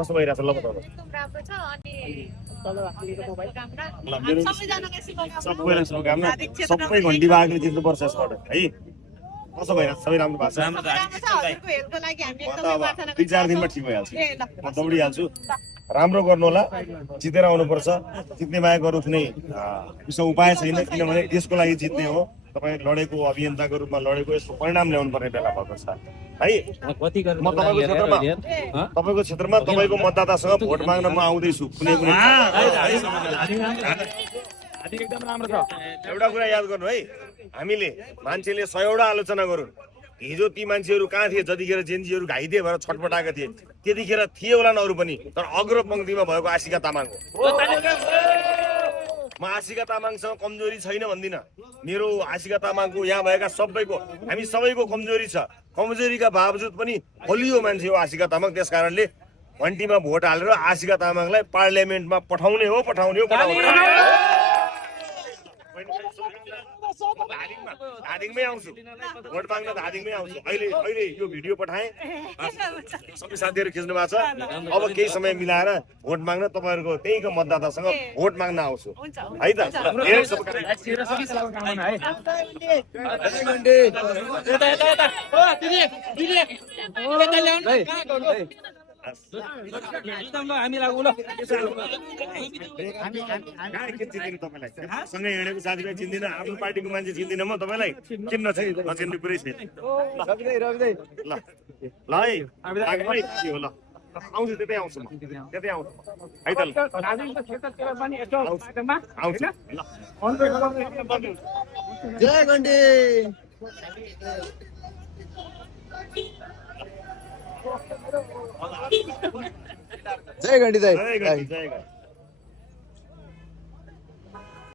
कस्तो भइरहेछ ल बताउनु सबैलाई शुभकामना सबै घन्टी बागले जित्नुपर्छ यसबाट है कस्तो भइरहेछ सबै राम्रो भएको छ अब 3-4 दिनमा ठिक भइहाल्छ म दौडिहाल्छु राम्रो गर्नु होला जितेर आउनुपर्छ जित्ने बाहेक अरू कुनै उपाय छैन किनभने देशको लागि जित्ने हो तपाईँ लडेको अभियन्ताको रूपमा लडेको यसको परिणाम ल्याउनु पर्ने बेला भएको छ है म तपाईँको क्षेत्रमा तपाईँको मतदातासँग भोट माग्न म आउँदैछु कुनै कुनै एउटा कुरा याद गर्नु है हामीले मान्छेले 100वटा आलोचना गरौँ हिजो ती मान्छेहरू कहाँ थिए जतिखेर जेनजीहरू घाइते भएर छटपटाएका थिए त्यतिखेर थिए होला अरू पनि तर अग्र पंक्तिमा भएको आशिका तामाङ हो म आशिका तामाङसँग कमजोरी छैन भन्दिन मेरो आशिका तामाङको यहाँ भएका सबैको हामी सबैको कमजोरी छ कमजोरीका बावजुद पनि बलियो मान्छे हो आशिका तामाङ त्यसकारणले घन्टीमा भोट हालेर आशिका तामाङलाई पार्लियामेन्टमा पठाउने हो धादिङमै आउँछु भोट माग्न धादिङमै आउँछु अहिले यो भिडियो पठाएँ सबै साथीहरू खिच्नु भएको छ अब केही समय मिलाएर भोट माग्न तपाईँहरूको त्यहीको मतदातासँग भोट माग्न आउँछु है त धेरै सँगै हिँडेको साथीभाइ चिन्दिनँ आफ्नो पार्टीको मान्छे चिन्दिनँ म तपाईँलाई चिन्न चाहिँ नचिन्ने कुरै छैन ल ल है हो ल आउँछु त्यतै आउँछु म त्यतै आउँछु है त आउँछु जय घन्टी जय घन्टी जय जय